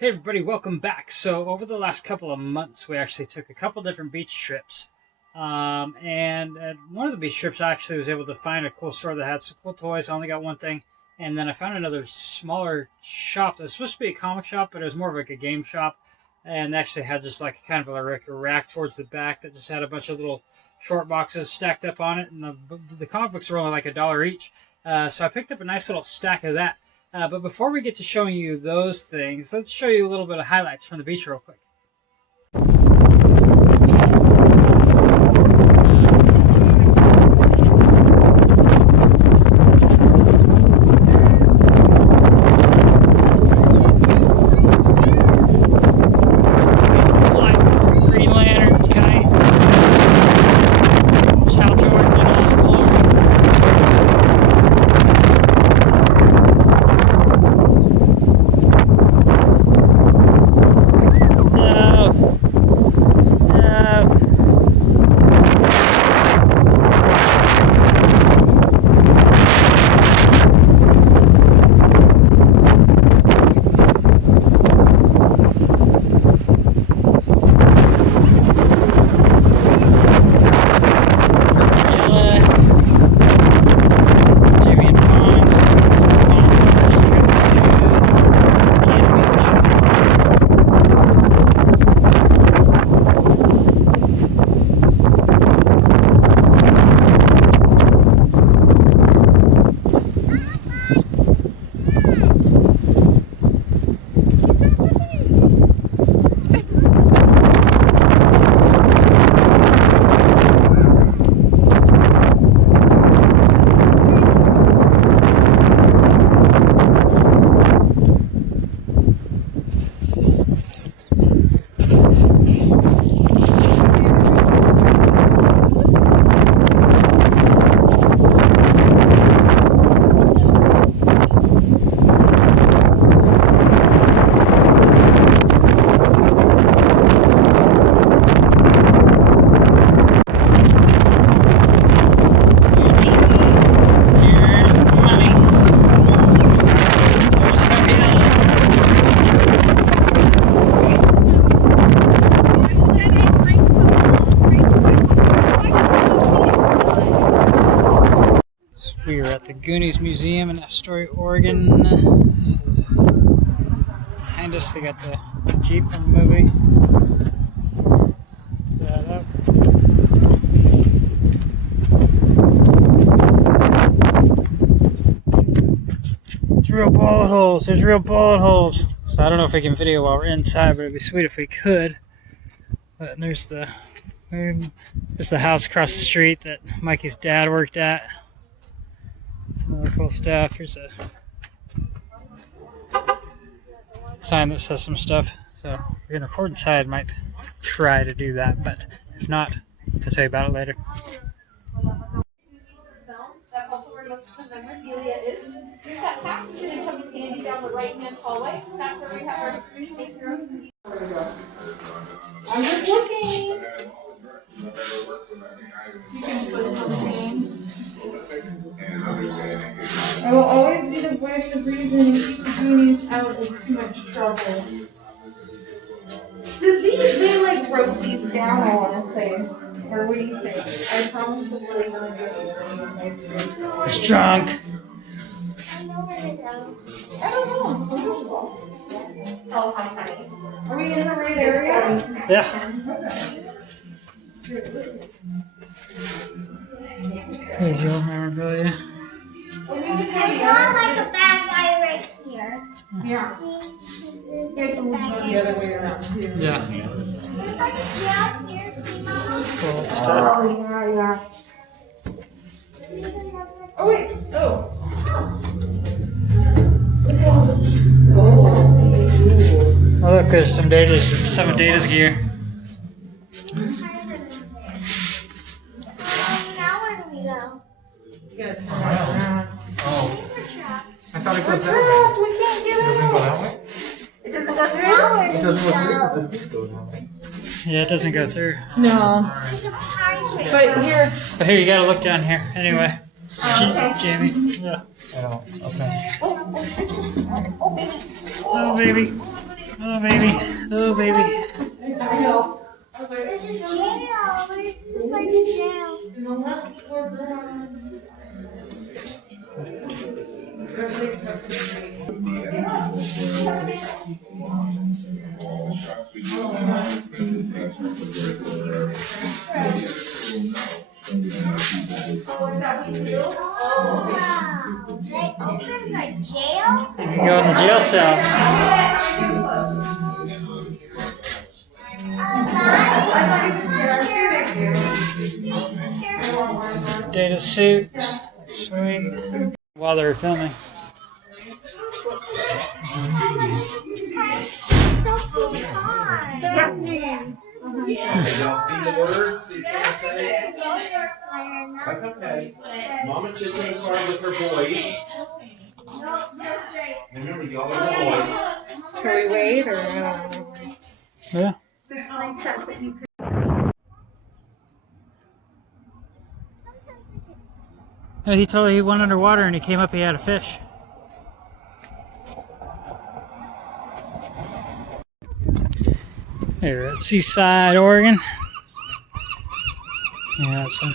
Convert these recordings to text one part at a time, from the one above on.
Hey everybody, welcome back. So over the last couple of months, we actually took a couple different beach trips. And at one of the beach trips, I actually was able to find a cool store that had some cool toys. I only got one thing. And then I found another smaller shop that was supposed to be a comic shop, but it was more of like a game shop. And they actually had just like kind of a rack towards the back that just had a bunch of little short boxes stacked up on it. And the comic books were only like $1 each. So I picked up a nice little stack of that. But before we get to showing you those things, let's show you a little bit of highlights from the beach real quick. We are at the Goonies Museum in Astoria, Oregon. This is behind us. They got the Jeep from the movie. There's real bullet holes. There's real bullet holes. So I don't know if we can video while we're inside, but it'd be sweet if we could. But there's the house across the street that Mikey's dad worked at. Some other cool stuff. Here's a sign that says some stuff. So if you're going to record inside, I might try to do that. But if not, to tell you about it later. I'm just looking. You can put it on the name. I will always be the voice of reason and keep the Goonies out of too much trouble. They like wrote these down, I want to say. Or what do you think? I promise to really really good at It's drunk. I don't know. Oh, hi. Are we in the right area? Yeah. Here's your memorabilia. I saw like a bad guy right here. Yeah. It's a little the other way around too. Yeah. Cool stuff. Oh, yeah. Oh, wait. Oh. Oh, look, there's some Data's gear. Now where do we go? You gotta turn around. Oh. I thought it goes that We can't get way. It out. doesn't go that way? It doesn't go through. Now where It do we doesn't go go? through, but the beach goes that way. Yeah, it doesn't go through. No. But here. But here, you gotta look down here. Anyway. Okay. Jamie. Yeah. Oh, okay. Oh, baby. Oh, baby. Oh, baby. I know. It's a jail. It's like a jail. Wow. They opened a jail? You can go in the jail cell. Data suit. Sweet. While they were filming. So fun. Y'all see the words? You can't say? That's okay. Mama sits in the car with her boys. Remember, y'all are boys. Shall we wait or? Yeah. No, he told me he went underwater and he came up, he had a fish. Here at Seaside, Oregon. Yeah, that's some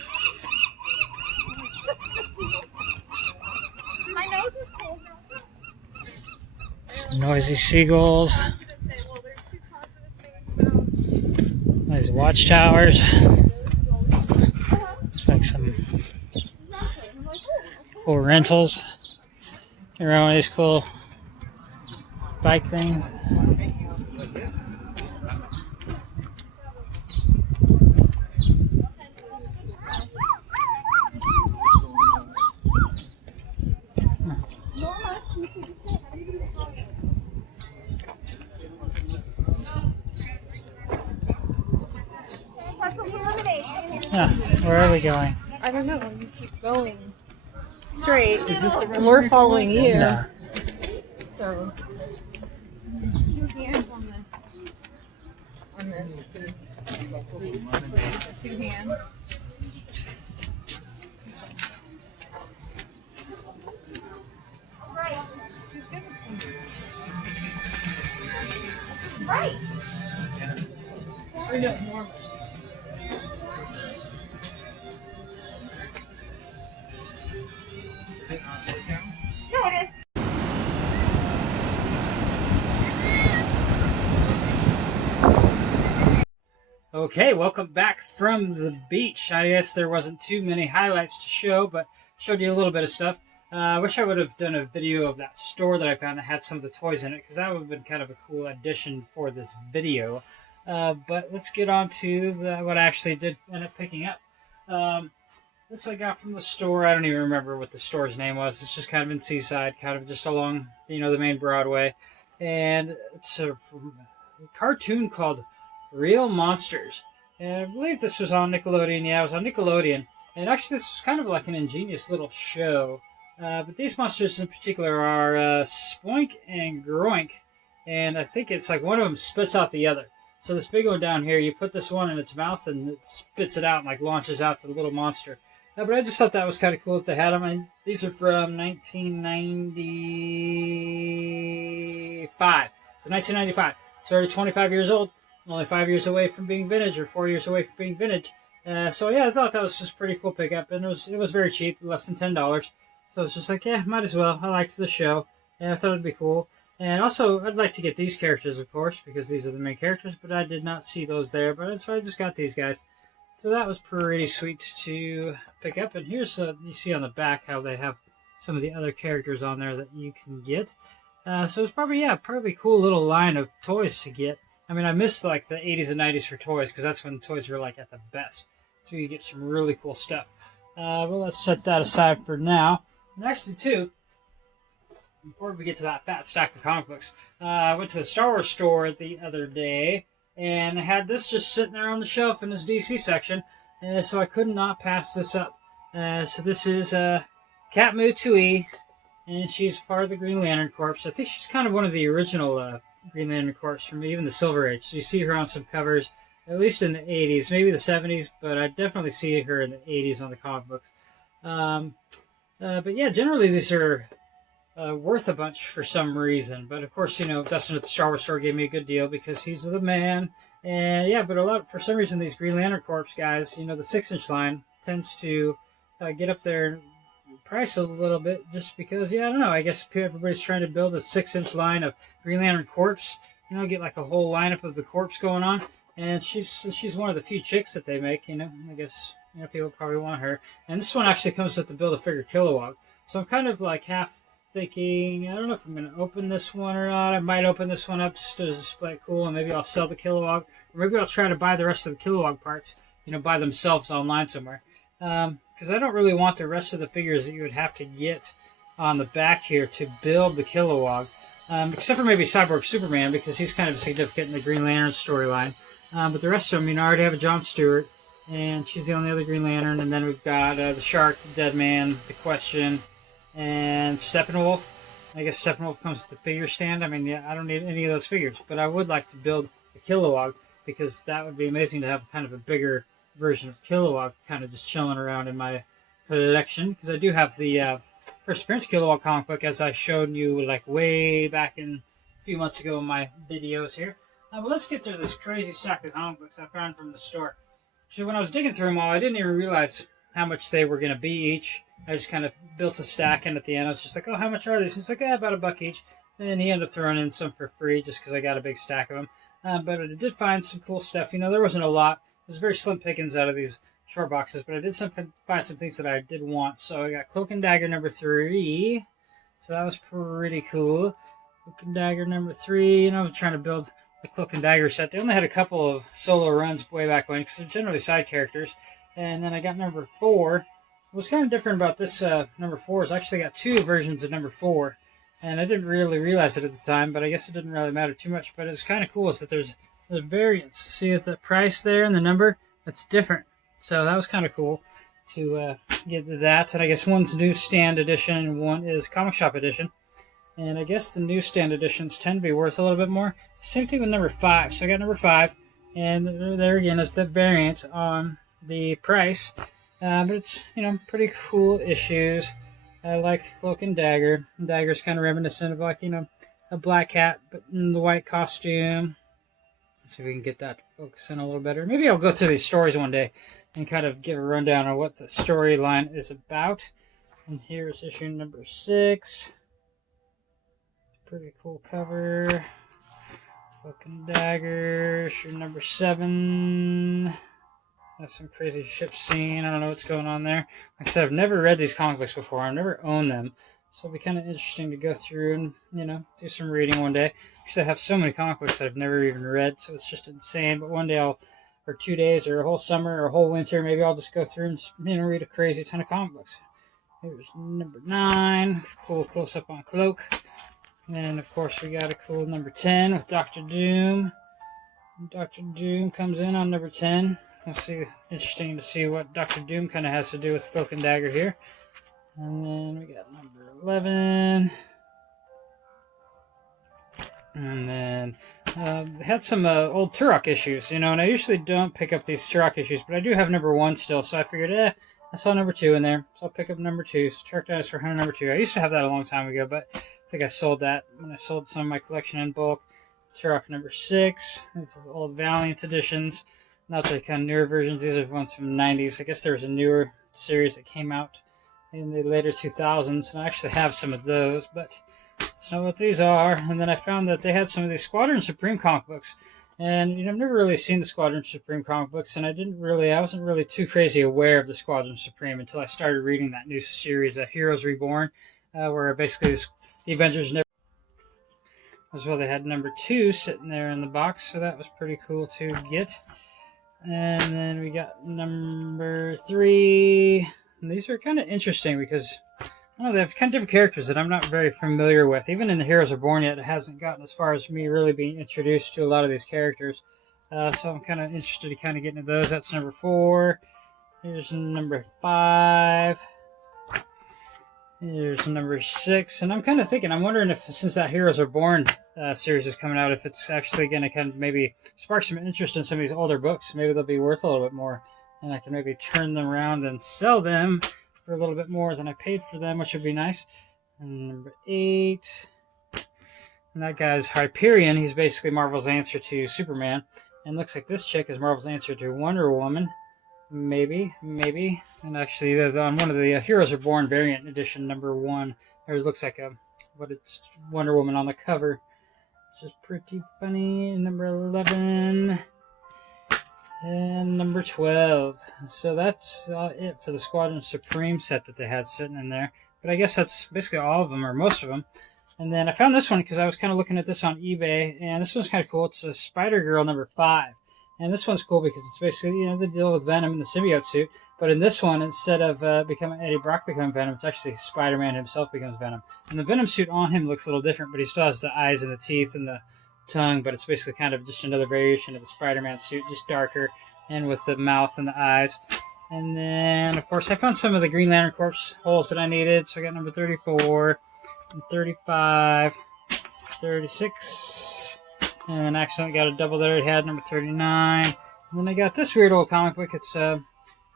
My nose is cold. noisy seagulls. These watchtowers. It's like some cool rentals. Around one of these cool bike things. Yeah, where are we going? I don't know. You keep going straight. And we're following you. No. So. 2 hands on this. 2 hands. Right. Or no, normal. Okay, welcome back from the beach. I guess there wasn't too many highlights to show, but showed you a little bit of stuff. I wish I would have done a video of that store that I found that had some of the toys in it, because that would have been kind of a cool addition for this video. But let's get on to what I actually did end up picking up. This I got from the store. I don't even remember what the store's name was. It's just kind of in Seaside, kind of just along, the main Broadway. And it's a cartoon called Real Monsters. And I believe this was on Nickelodeon. Yeah, it was on Nickelodeon. And actually, this was kind of like an ingenious little show. But these monsters in particular are Spoink and Groink. And I think it's like one of them spits out the other. So this big one down here, you put this one in its mouth and it spits it out and like launches out the little monster. But I just thought that was kind of cool that they had them. And these are from 1995. So 1995. So already 25 years old. Only 5 years away from being vintage, or 4 years away from being vintage. So yeah, I thought that was just a pretty cool pickup, and it was very cheap, less than $10. So it's just like, yeah, might as well. I liked the show, and I thought it'd be cool. And also, I'd like to get these characters, of course, because these are the main characters, but I did not see those there. But so I just got these guys. So that was pretty sweet to pick up. And here's you see on the back how they have some of the other characters on there that you can get. So it's probably a cool little line of toys to get. I mean, I missed like the 80s and 90s for toys, because that's when toys were like at the best. So you get some really cool stuff. But let's set that aside for now. And actually, too, before we get to that fat stack of comic books, I went to the Star Wars store the other day, and I had this just sitting there on the shelf in this DC section, so I could not pass this up. So this is Katmu Tui, and she's part of the Green Lantern Corps. I think she's kind of one of the original Green Lantern Corps from even the Silver Age. So you see her on some covers, at least in the 80s, maybe the 70s, but I definitely see her in the 80s on the comic books. But yeah, generally these are worth a bunch for some reason. But of course, Dustin at the Star Wars store gave me a good deal because he's the man. And yeah, but for some reason, these Green Lantern Corps guys, the 6-inch line tends to get up there price a little bit just because, yeah, I don't know. I guess everybody's trying to build a 6-inch line of Green Lantern Corps, get like a whole lineup of the Corps going on. And she's one of the few chicks that they make, I guess, people probably want her. And this one actually comes with the Build-A-Figure Kilowog. So I'm kind of like half thinking, I don't know if I'm going to open this one or not. I might open this one up just to display it cool, and maybe I'll sell the Kilowog. Or maybe I'll try to buy the rest of the Kilowog parts, by themselves online somewhere. Because I don't really want the rest of the figures that you would have to get on the back here to build the Kilowog. Except for maybe Cyborg Superman, because he's kind of significant in the Green Lantern storyline. But the rest of them, I already have a John Stewart, and she's the only other Green Lantern. And then we've got the Shark, the Dead Man, the Question, and Steppenwolf. I guess Steppenwolf comes with the figure stand. I don't need any of those figures, but I would like to build a Kilowog, because that would be amazing to have kind of a bigger version of Kilowog kind of just chilling around in my collection, because I do have the first appearance Kilowog comic book, as I showed you like way back in a few months ago in my videos here. But let's get to this crazy stack of comic books I found from the store. So when I was digging through them all, I didn't even realize how much they were going to be each. I just kind of built a stack, and at the end I was just like, oh, how much are these? And it's like, about $1 each. And he ended up throwing in some for free just because I got a big stack of them. But I did find some cool stuff. There wasn't a lot. It was very slim pickings out of these short boxes, but I did find some things that I did want. So I got Cloak and Dagger number 3. So that was pretty cool. Cloak and Dagger number 3. I'm trying to build the Cloak and Dagger set. They only had a couple of solo runs way back when, because they're generally side characters. And then I got number 4. What's kind of different about this number 4 is I actually got 2 versions of number 4. And I didn't really realize it at the time, but I guess it didn't really matter too much. But it's kind of cool is that there's the variants. See if the price there and the number, that's different. So that was kind of cool to get that. And I guess one's newsstand edition and one is comic shop edition. And I guess the newsstand editions tend to be worth a little bit more. Same thing with number 5. So I got number 5. And there again is the variant on the price. But it's, pretty cool issues. I like Cloak and Dagger. Dagger's kind of reminiscent of like, a black cat, but in the white costume. Let's see if we can get that to focus in a little better. Maybe I'll go through these stories one day and kind of give a rundown on what the storyline is about. And here's issue number 6. Pretty cool cover. Cloak and Dagger. Issue number 7. That's some crazy ship scene. I don't know what's going on there. Like I said, I've never read these comic books before. I've never owned them. So it'll be kind of interesting to go through and, do some reading one day. Actually, I have so many comic books that I've never even read, so it's just insane. But one day or 2 days, or a whole summer, or a whole winter, maybe I'll just go through and, read a crazy ton of comic books. Here's number 9. Cool close-up on Cloak. And, of course, we got a cool number 10 with Dr. Doom. Dr. Doom comes in on number 10. Let's see. Interesting to see what Dr. Doom kind of has to do with Cloak and Dagger here. And then we got number 11. And then had some old Turok issues, and I usually don't pick up these Turok issues, but I do have number 1 still, so I figured, I saw number 2 in there, so I'll pick up number 2. So Turok Dinosaur Hunter number 2. I used to have that a long time ago, but I think I sold that when I sold some of my collection in bulk. Turok number 6. These are the old Valiant editions, not the kind of newer versions. These are ones from the 90s. I guess there was a newer series that came out in the later 2000s, and I actually have some of those, but that's not what these are. And then I found that they had some of these Squadron Supreme comic books, and I've never really seen the Squadron Supreme comic books, and I wasn't really too crazy aware of the Squadron Supreme until I started reading that new series, Heroes Reborn, where basically the Avengers never. As well, they had number 2 sitting there in the box, so that was pretty cool to get. And then we got number 3. And these are kind of interesting because they have kind of different characters that I'm not very familiar with. Even in the Heroes Reborn yet, it hasn't gotten as far as me really being introduced to a lot of these characters. So I'm kind of interested to kind of get into those. That's number 4. Here's number 5. Here's number 6. And I'm kind of thinking, I'm wondering if since that Heroes Reborn series is coming out, if it's actually going to kind of maybe spark some interest in some of these older books. Maybe they'll be worth a little bit more. And I can maybe turn them around and sell them for a little bit more than I paid for them, which would be nice. And number 8. And that guy's Hyperion. He's basically Marvel's answer to Superman. And looks like this chick is Marvel's answer to Wonder Woman. Maybe. And actually, on one of the Heroes Are Born variant edition, number 1, there looks like it's Wonder Woman on the cover. Which is pretty funny. Number 11. And number 12. So that's it for the Squadron Supreme set that they had sitting in there. But I guess that's basically all of them, or most of them. And then I found this one because I was kind of looking at this on eBay. And this one's kind of cool. It's a Spider-Girl number 5. And this one's cool because it's basically, the deal with Venom in the symbiote suit. But in this one, instead of Eddie Brock becoming Venom, it's actually Spider-Man himself becomes Venom. And the Venom suit on him looks a little different, but he still has the eyes and the teeth and the tongue. But it's basically kind of just another variation of the Spider-Man suit, just darker and with the mouth and the eyes. And then, of course, I found some of the Green Lantern Corps holes that I needed. So I got number 34, 35, 36. And then accidentally got a double-lettered head, number 39. And then I got this weird old comic book. It's Can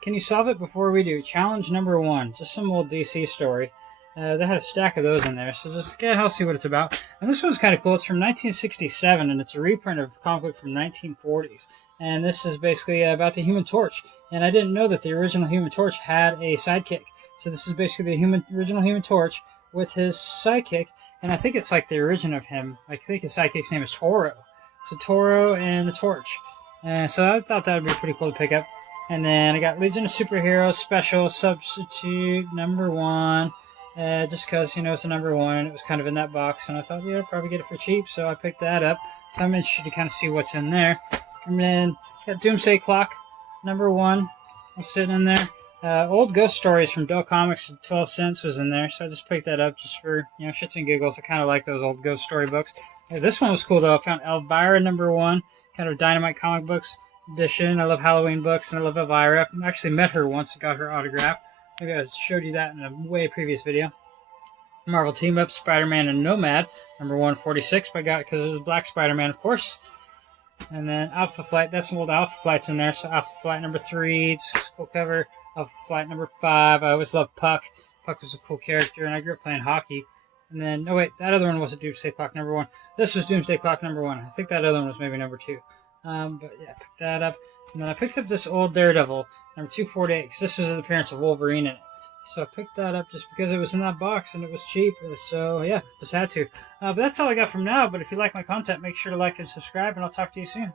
You Solve It Before We Do? Challenge number 1. Just some old DC story. They had a stack of those in there. So just I'll see what it's about. And this one's kind of cool. It's from 1967, and it's a reprint of a comic book from 1940s. And this is basically about the Human Torch. And I didn't know that the original Human Torch had a sidekick. So this is basically the original Human Torch with his sidekick. And I think it's like the origin of him. I think his sidekick's name is Toro. So Toro and the Torch. And so I thought that would be pretty cool to pick up. And then I got Legion of Superheroes Special Substitute number 1. Just because, it's a number 1 and it was kind of in that box. And I thought, I'd probably get it for cheap. So I picked that up. So I'm interested to kind of see what's in there. And then got Doomsday Clock number 1 was sitting in there. Old Ghost Stories from Dell Comics at 12 cents was in there. So I just picked that up just for, shits and giggles. I kind of like those old Ghost Story books. This one was cool, though. I found Elvira number 1, kind of Dynamite comic books edition. I love Halloween books, and I love Elvira. I actually met her once and got her autograph. Maybe I showed you that in a way previous video. Marvel Team Up, Spider-Man and Nomad, number 146. But I got it because it was Black Spider-Man, of course. And then Alpha Flight, that's some old Alpha Flights in there. So Alpha Flight number 3, it's a cool cover. Alpha Flight number 5, I always loved Puck. Puck was a cool character, and I grew up playing hockey. And then, that other one wasn't Doomsday Clock number 1. This was Doomsday Clock number 1. I think that other one was maybe number 2. But yeah, I picked that up. And then I picked up this old Daredevil, number 248, because this was the appearance of Wolverine in it. So I picked that up just because it was in that box and it was cheap. So yeah, just had to. But that's all I got from now. But if you like my content, make sure to like and subscribe, and I'll talk to you soon.